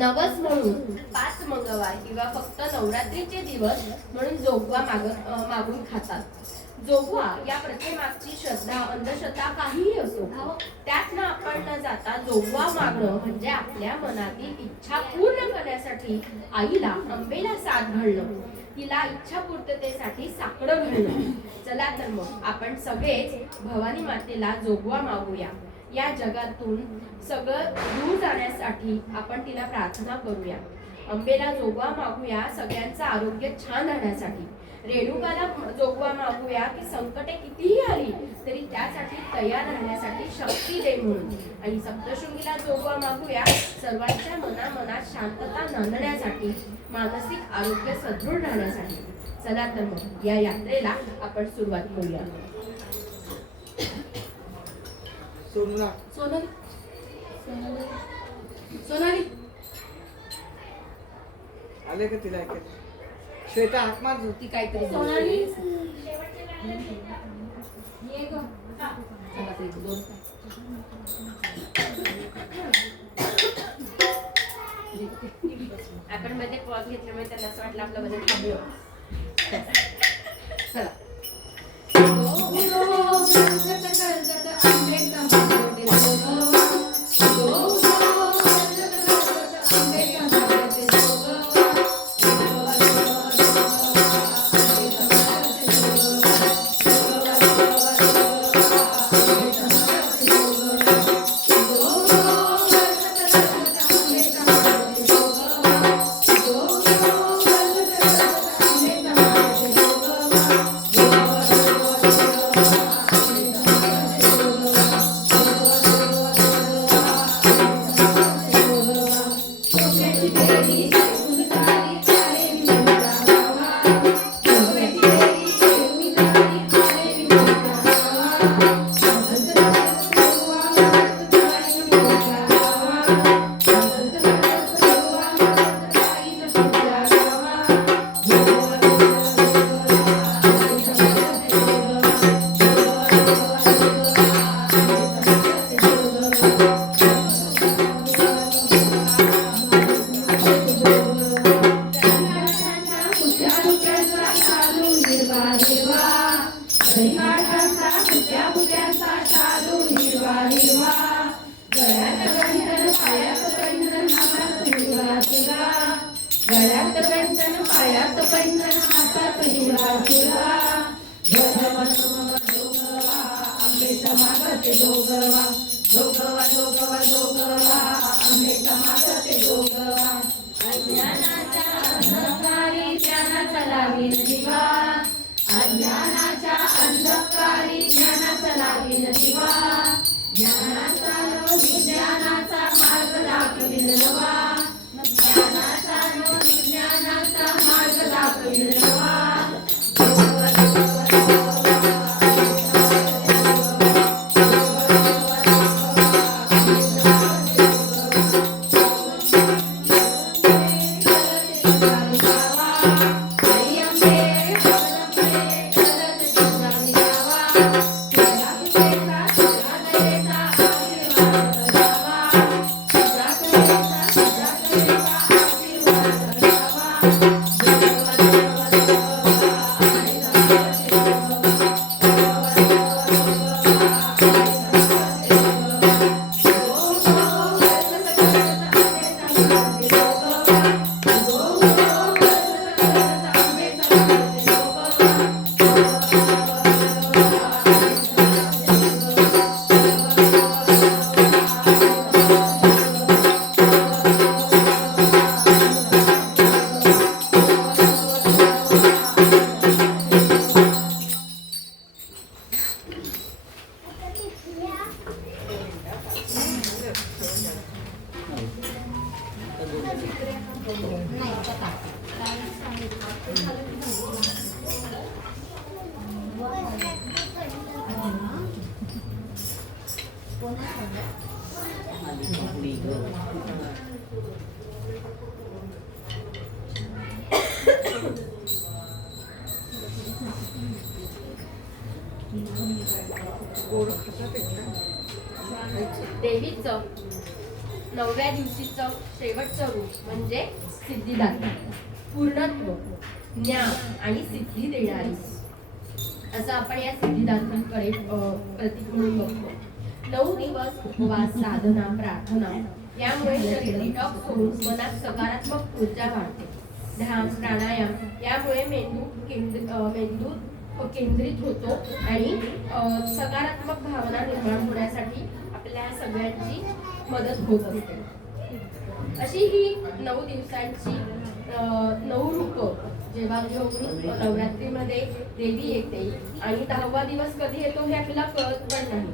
नवस म्हणून 5 मंगळवार किंवा फक्त नवरात्रीचे दिवस म्हणून जोगवा मागून खातात. जोगवा या प्रथेमागची श्रद्धा अंधश्रद्धा काहीही असो, त्यातनं आपण न जाता जोगवा मागणं म्हणजे आपल्या मनातील इच्छा पूर्ण करण्यासाठी आईला अंबेला साथ घालणं, तिला इच्छा पूर्ततेसाठी साकडं घालणं. चला तर मग आपण सगळेच भवानी मातेला जोगवा मागूया. या जगातून सगळं दूर जाण्यासाठी आपण तिला प्रार्थना करूया. अंबेला जोगवा मागूया सगळ्यांचं आरोग्य छान राहण्यासाठी. रेणुकाला जोगवा मागूया की संकटे कितीही आली तरी त्यासाठी तयार राहण्यासाठी शक्ती दे म्हणून. आणि सप्तशृंगीला जोगवा मागूया सर्वांच्या मनात शांतता नांदण्यासाठी, मानसिक आरोग्य सदृढ राहण्यासाठी. चला तर मग या यात्रेला आपण सुरुवात करूया. सोनला सोनल सोनाली आले का तिला ऐकायचं? श्वेता हाक मार जो. ती काहीतरी सोनाली ये ग. चला ते 2 आपण मध्ये पॉज घेतल्यामुळे त्यांना असं वाटलं आपलं वजन थांबलं. चला अज्ञानाच्या अंधकारी ज्ञानाचा लावीन दिवा ज्ञानाचा नो विज्ञानाचा मार्ग दाखवीन नवा ज्ञानाचा नो विज्ञानाचा मार्ग दाखवीन नवा गोड खातात एकटा. देवीचं 9व्या दिवशीचं शेवटचं रूप म्हणजे सिद्धिदाता, पूर्णत्व, ज्ञान आणि सिद्धी देणारी असं आपण या सिद्धिदात्रीकडे प्रतीक म्हणून बघतो. 9 दिवस उपवास, साधना, प्रार्थना यामुळे शरीर डिटॉक्स होऊन मनात सकारात्मक ऊर्जा वाढते. ध्यान, प्राणायाम यामुळे मेंदू केंद्रित होतो आणि सकारात्मक भावना निर्माण होण्यासाठी आपल्या सगळ्यांची मदत होत असते. अशी ही 9 दिवसांची 9 रूप जेव्हा नवरात्रीमध्ये देवी येते आणि 10वा दिवस कधी येतो हे आपल्याला कळत पण नाही.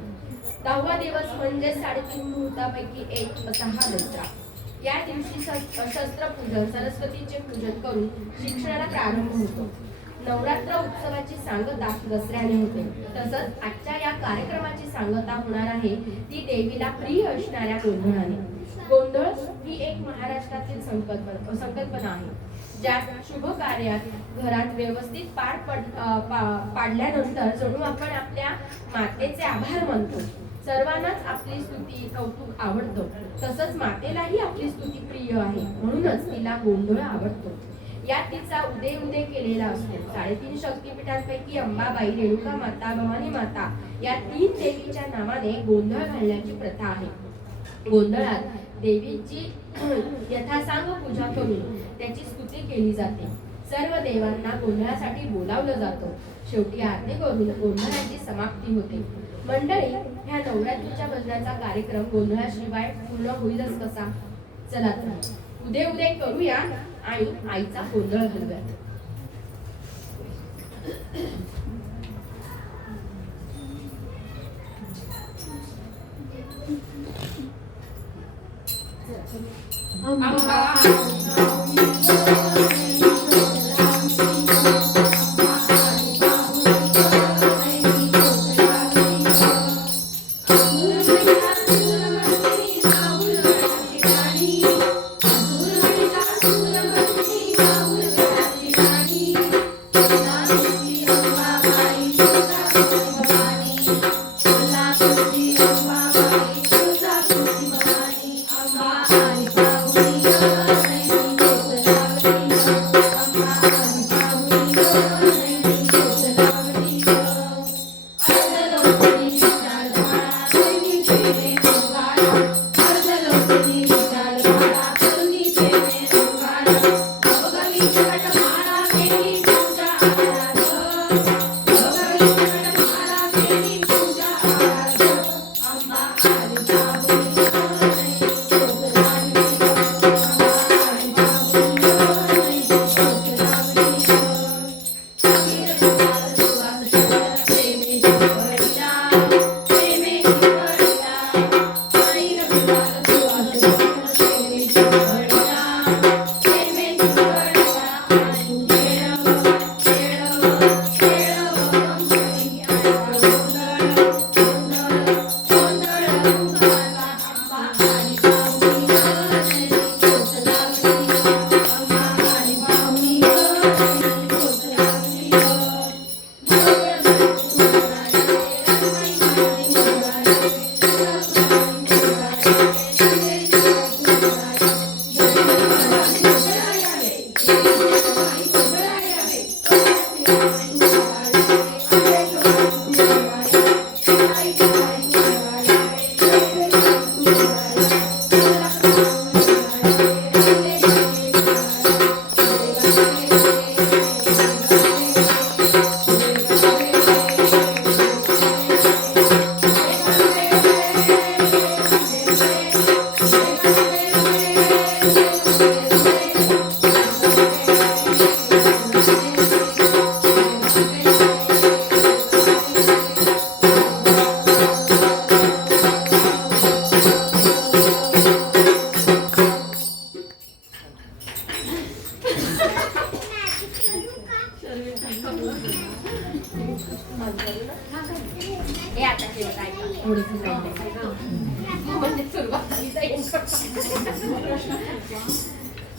10वा दिवस म्हणजे 3.5 मुहूर्तापैकी एक असा हा दसरा. या दिवशी शस्त्रपूजन, सरस्वतीचे पूजन करून शिक्षणाला प्रारंभ होतो. नवरात्र उत्सवाची सांगता दसऱ्याने होते. तसंच आजच्या या कार्यक्रमाची सांगता होणार आहे ती देवीला प्रिय असणाऱ्या गोंधळाने. गोंधळ ही एक महाराष्ट्रातील संकल्पना आहे, ज्यात शुभ कार्यात घरात व्यवस्थित पाडल्यानंतर जणू आपण आपल्या मातेचे आभार मानतो. सर्वांनाच आपली स्तुती कौतुक आवडतं, तसंच मातेलाही आपली स्तुती प्रिय आहे, म्हणूनच तिला गोंधळ आवडतो. यात तिचा उदय केलेला असतो. 3.5 शक्तिपीठांपैकी अंबाबाई, रेणुका माता, भवानी माता या 3 देवीच्या नावाने गोंधळ घालण्याची प्रथा आहे. गोंधळात देवीची यथासांग पूजा करून त्याची स्तुती केली जाते. सर्व देवांना गोंधळासाठी बोलावलं जातं. शेवटी आरती करून गोंधळाची समाप्ती होते. मंडळी, ह्या नवरात्रीच्या भजनाचा कार्यक्रम गोंधळाशिवाय पूर्ण होईलच कसा? चला तर उदय करूया आणि आईचा गोंधळ घालूया. हे आता शेवट ऐका. म्हणजे सुरुवात झाली तर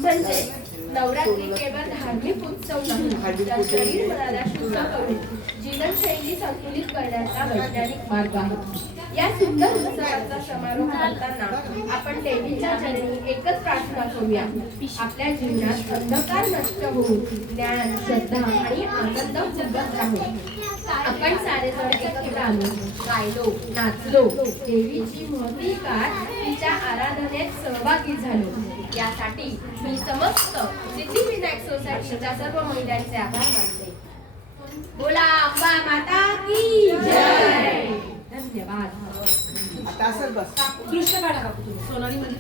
म्हणजे नवरात्री केवळ धार्मिक उत्सव नाही, तर शरीर मनाला शुद्ध करून जीवनशैली संतुलित करण्याचा वैज्ञानिक मार्ग आहे. या सुंदर उत्सवाचा समारोप करताना आपण देवीच्या चरणी एकच प्रार्थना करूया. आपल्या जीवनात अंधकार नष्ट होऊन ज्ञान, श्रद्धा आणि आनंद फुलत राहू. आपण सारेजण एकत्र आलो, गायलो, नाचलो, देवीची महती गात तिच्या आराधनेत सहभागी झालो. यासाठी मी समस्त सिद्धिविनायक सोसायटीच्या सर्व महिलांचे आभार मानते. बोला अंबा माता की जय. धन्यवाद. आता असं बस. दृश्य काढा काकू तुम्ही. सोनाली मध्ये